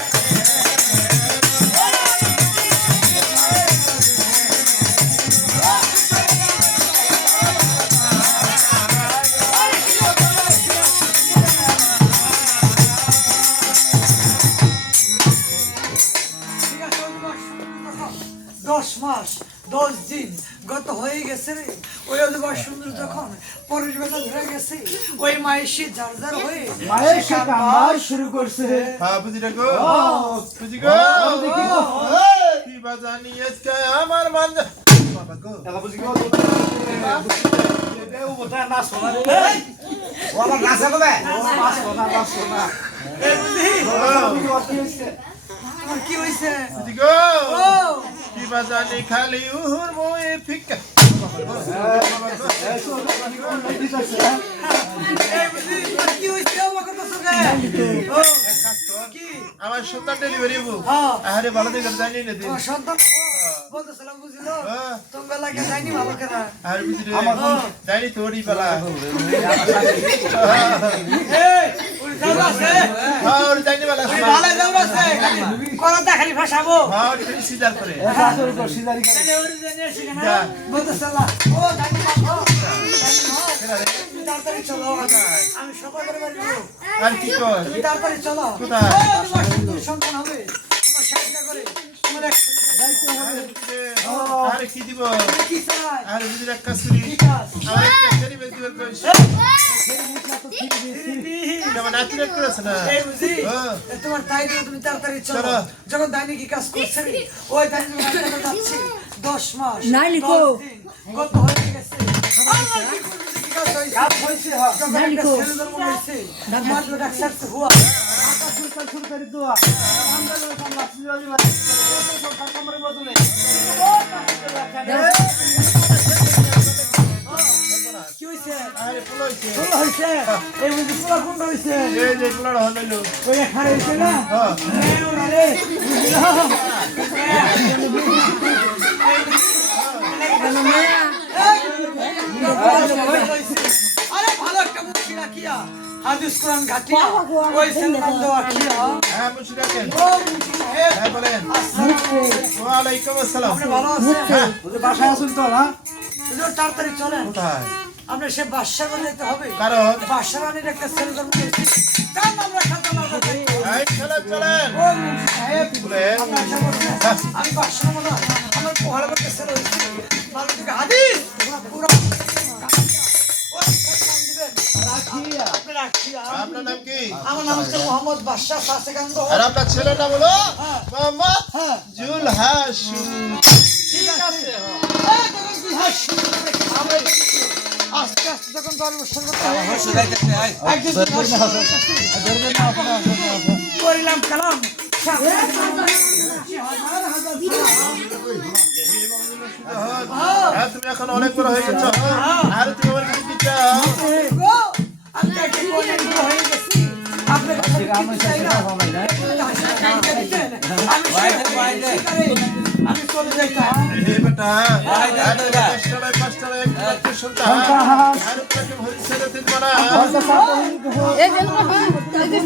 ঠিক দশ মাস দশ দিন। গত হয়ে গেছে রে। ওই অধিবাস সুন্দর যখন পরেশ বেলা ধরে গেছে ওই মায়ের সে যার যার হয়ে মায়ের সে সাথে শুরু করছে। হ্যাঁ বুঝি রে গো? বুঝি গো? কি বাজানি আজকে আমার মান বাবা গো। এই। বুঝি? কি ও এই বুঝি, আমাকে তো চোখে ও কি আমার সন্তান ডেলিভারি হ্যাঁ আরে ভালো দেখে জানি না সন্তান বলতেছিলাম বুঝলো। তুমি যাইনি ভালো আর তোরই বেলা। করা সিজার করে তাড়াতাড়ি চলো আমি সকাল করে বাড়ি যাব আর কি কর তুমি তাড়াতাড়ি চলো কোথায়? তোমার সুন্দর সন্তান হবে তোমার সাহায্য করে। তোমার এক দায়িত্ব হবে আরে কি দিব তুমি কি চাই আরে বুঝি রে কাসুরি কি কাজ আমার একটা কইছ কেমন আচরণ না? এই বুঝি। তোমার তাই দিয়ে তুমি তাড়াতাড়ি চলো। চলো। যখন দাইনি কি কাজ করছে ওই দাইনি যাচ্ছে। দশ মাস লিখো। হয়ে গেছে। আমার পোলা হয়েছে? এই বুঝি পোলা কোনটা হয়েছে? এই যে ফুলাটা হলো ওই এখানে হয়েছে না? হ্যাঁ। এই রে, আরে ভালো একটা মুখি রাখিয়া হাদিস কোরআন ঘাটিয়া ওই ছেলের দেওয়া খিয়া হ্যাঁ মুছি রাখেন ও মুখি হ্যাঁ বলেন। আসসালামু ওয়ালাইকুম আসসালাম। আপনি ভালো আছেন? বাসায় আসুন তো না তাড়াতাড়ি চলেন কোথায়? আপনি সে বাদশা করে যেতে হবে। কারণ? বাদশা রানীর একটা ছেলে জন্ম হয়েছে তার নাম রাখা তো আমার কাছে। এই চলেন চলেন। ও মুখি সাহেব বলেন। আপনি আশা করছেন আমি বাদশা মনে হয় আমার পোহালা করতে ছেলে হয়েছে। ভালো হাদিস। পুরো নাম দিবেন আপনি রাখিয়া। আপনার নাম কি? আমার নাম হচ্ছে মোহাম্মদ বাদশাহ শাসকান্ত আর আপনার ছেলের নাম হলো হ্যাঁ। মোহাম্মদ হ্যাঁ। জুল হাসু ঠিক আছে। আমরা আস্তে আস্তে যখন দলবৎসর করতে। করিলাম কালাম। হ্যাঁ তুমি এখন অনেক বড় হয়ে গেছো আর তুমি আমার কিছু কি চাও আমি তো একটা কোণের হয়ে গেছি। আপনার কাছে চাই না। আমি চলে হে বেটা আর তুমি পাঁচটায় পাঁচটায় এক মাত্র সন্তান আর তোমাকে ভবিষ্যতে দিতে না এই যে এই যে